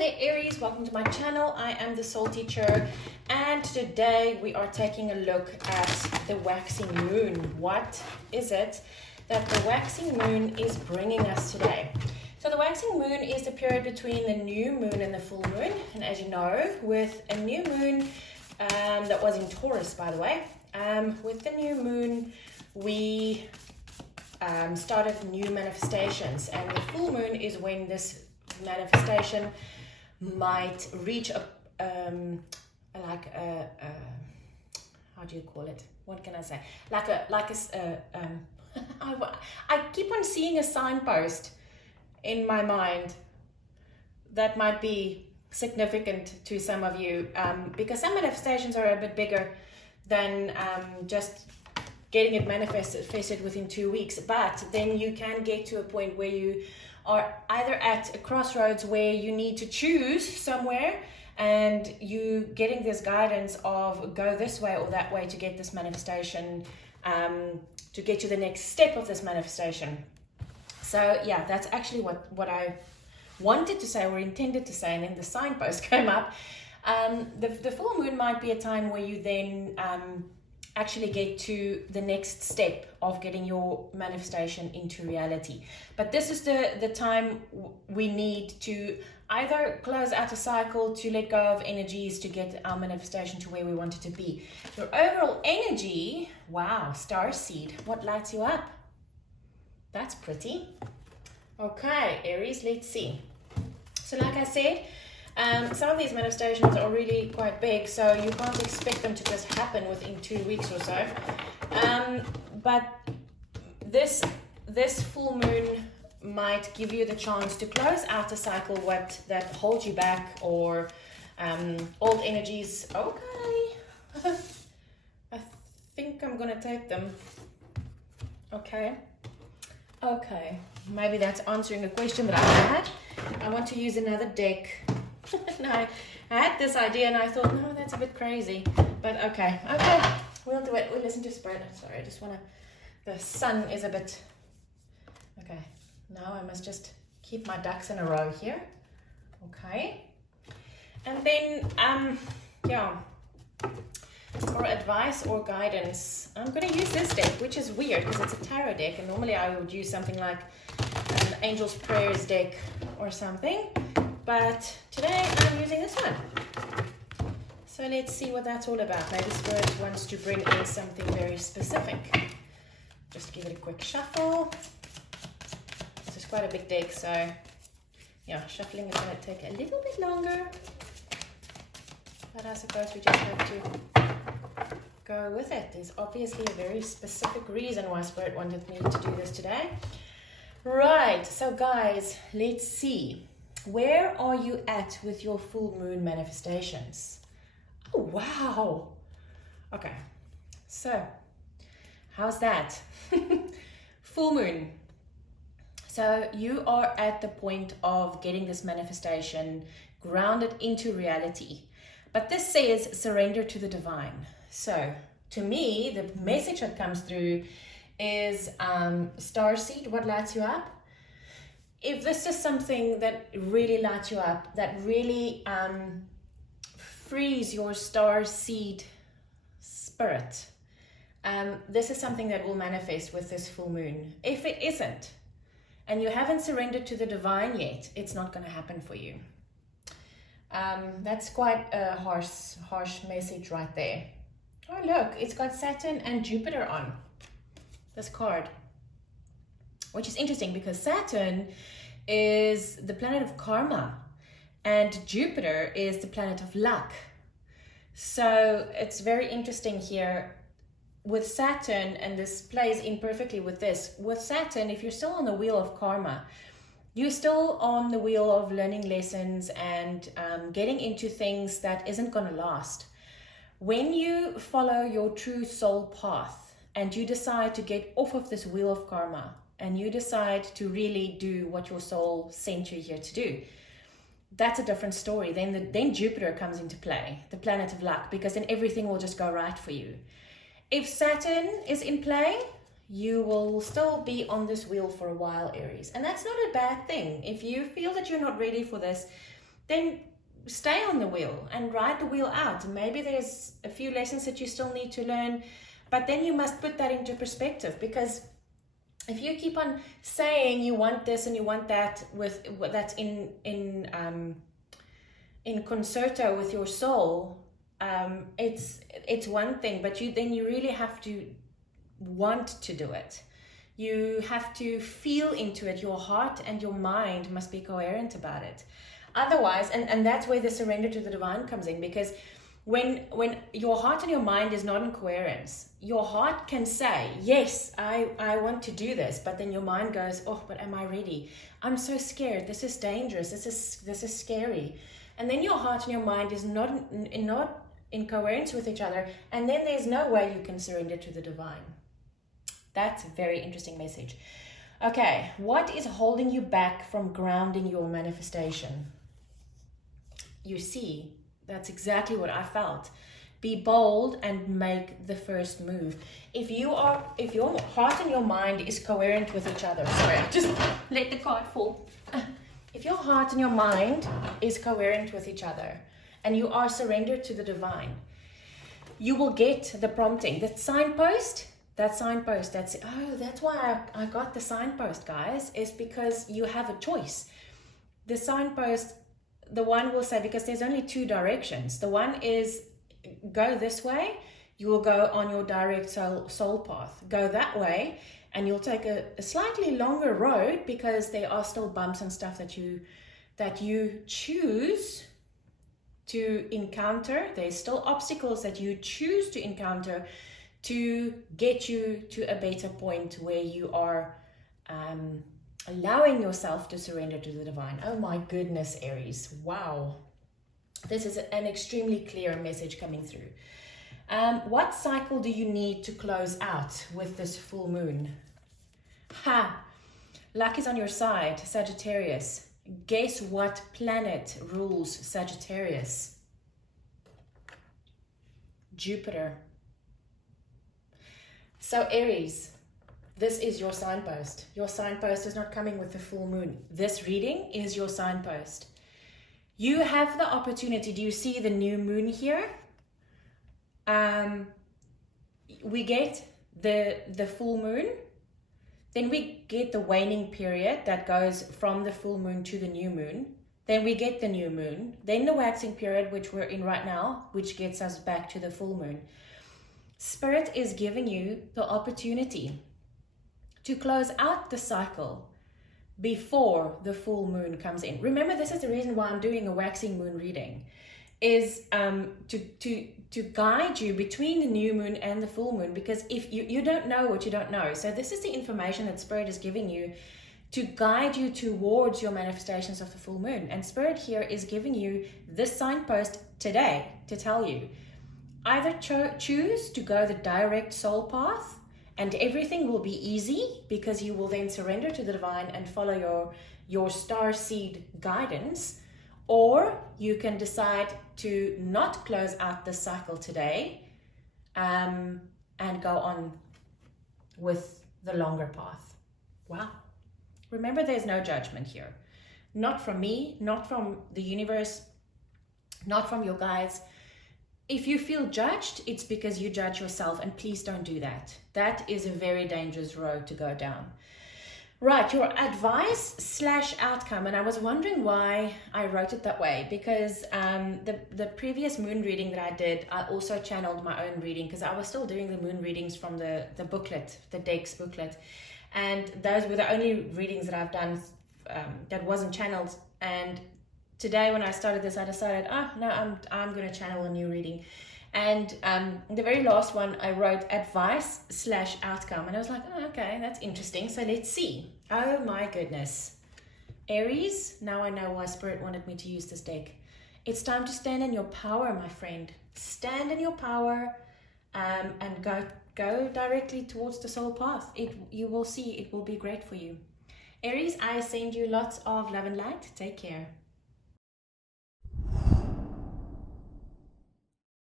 there Aries, welcome to my channel. I am the Soul Teacher and today we are taking a look at the waxing moon. What is it that the waxing moon is bringing us today? So the waxing moon is the period between the new moon and the full moon, and as you know, with a new moon that was in Taurus, by the way, with the new moon we started new manifestations, and the full moon is when this manifestation might reach a how do you call it? What can I say? I keep on seeing a signpost in my mind that might be significant to some of you, because some manifestations are a bit bigger than just getting it manifested within 2 weeks, but then you can get to a point where you are either at a crossroads where you need to choose somewhere and you getting this guidance of go this way or that way to get this manifestation, to get to the next step of this manifestation. So yeah, that's actually what I wanted to say or intended to say, and then the signpost came up. The full moon might be a time where you then actually get to the next step of getting your manifestation into reality. But this is the time we need to either close out a cycle, to let go of energies, to get our manifestation to where we want it to be. Your overall energy, wow, starseed, what lights you up? That's pretty. Okay, Aries, let's see. So like I said, some of these manifestations are really quite big, so you can't expect them to just happen within 2 weeks or so. But this full moon might give you the chance to close out a cycle that holds you back, or old energies. Okay, I think I'm gonna take them. Okay, maybe that's answering a question that I had. I want to use another deck. No, I had this idea and I thought, no, that's a bit crazy, but okay, we'll do it. We'll listen to Spirit. Sorry, I just want to, the sun is a bit, okay, now I must just keep my ducks in a row here. Okay, and then yeah, for advice or guidance, I'm going to use this deck, which is weird because it's a tarot deck, and normally I would use something like an Angel's Prayers deck or something, but today I'm using this one. So let's see what that's all about. Maybe Spirit wants to bring in something very specific. Just give it a quick shuffle. This is quite a big deck, so yeah, shuffling is going to take a little bit longer, but I suppose we just have to go with it. There's obviously a very specific reason why Spirit wanted me to do this today. Right, so guys, let's see. Where are you at with your full moon manifestations? Oh, wow. Okay, so how's that? Full moon. So you are at the point of getting this manifestation grounded into reality. But this says surrender to the divine. So to me, the message that comes through is starseed, what lights you up? If this is something that really lights you up, that really frees your star seed spirit, this is something that will manifest with this full moon. If it isn't, and you haven't surrendered to the divine yet, it's not going to happen for you. That's quite a harsh message right there. Oh look, it's got Saturn and Jupiter on this card, which is interesting because Saturn is the planet of karma and Jupiter is the planet of luck. So it's very interesting here with Saturn, and this plays in perfectly with this. With Saturn, if you're still on the wheel of karma, you're still on the wheel of learning lessons and getting into things that isn't going to last. When you follow your true soul path and you decide to get off of this wheel of karma and you decide to really do what your soul sent you here to do, that's a different story. Then Jupiter comes into play, the planet of luck, because then everything will just go right for you. If Saturn is in play, you will still be on this wheel for a while, Aries. And that's not a bad thing. If you feel that you're not ready for this, then stay on the wheel and ride the wheel out. Maybe there's a few lessons that you still need to learn, but then you must put that into perspective, because if you keep on saying you want this and you want that, with that's in concerto with your soul, it's one thing, but then you really have to want to do it. You have to feel into it. Your heart and your mind must be coherent about it. Otherwise, and that's where the surrender to the divine comes in, because when your heart and your mind is not in coherence, your heart can say, yes, I want to do this, but then your mind goes, oh, but am I ready? I'm so scared. This is dangerous. This is scary. And then your heart and your mind is not in coherence with each other, and then there's no way you can surrender to the divine. That's a very interesting message. Okay, what is holding you back from grounding your manifestation? You see, that's exactly what I felt. Be bold and make the first move. If your heart and your mind is coherent with each other, sorry, I just let the card fall. If your heart and your mind is coherent with each other, and you are surrendered to the divine, you will get the prompting. That signpost, that's why I got the signpost, guys, is because you have a choice. The signpost, the one will say, because there's only two directions. The one is go this way, you will go on your direct soul path. Go that way, and you'll take a slightly longer road, because there are still bumps and stuff that you choose to encounter. There's still obstacles that you choose to encounter to get you to a better point where you are allowing yourself to surrender to the divine. Oh my goodness, Aries. Wow. This is an extremely clear message coming through. What cycle do you need to close out with this full moon? Luck is on your side, Sagittarius. Guess what planet rules Sagittarius? Jupiter. So Aries, this is your signpost. Your signpost is not coming with the full moon. This reading is your signpost. You have the opportunity. Do you see the new moon here? We get the full moon. Then we get the waning period that goes from the full moon to the new moon. Then we get the new moon. Then the waxing period, which we're in right now, which gets us back to the full moon. Spirit is giving you the opportunity to close out the cycle before the full moon comes in. Remember, this is the reason why I'm doing a waxing moon reading, is to guide you between the new moon and the full moon, because if you don't know what you don't know. So this is the information that Spirit is giving you to guide you towards your manifestations of the full moon. And Spirit here is giving you this signpost today to tell you, either choose to go the direct soul path, and everything will be easy, because you will then surrender to the divine and follow your star seed guidance. Or you can decide to not close out the cycle today, and go on with the longer path. Wow. Remember, there's no judgment here. Not from me, not from the universe, not from your guides. If you feel judged, it's because you judge yourself, and please don't do that. That is a very dangerous road to go down. Right, your advice / outcome, and I was wondering why I wrote it that way, because the previous moon reading that I did, I also channeled my own reading, because I was still doing the moon readings from the booklet, the Decks booklet, and those were the only readings that I've done that wasn't channeled. And today when I started this, I decided, no, I'm going to channel a new reading. And the very last one, I wrote advice / outcome. And I was like, oh, okay, that's interesting. So let's see. Oh my goodness. Aries, now I know why Spirit wanted me to use this deck. It's time to stand in your power, my friend. Stand in your power, and go directly towards the soul path. You will see, it will be great for you. Aries, I send you lots of love and light. Take care.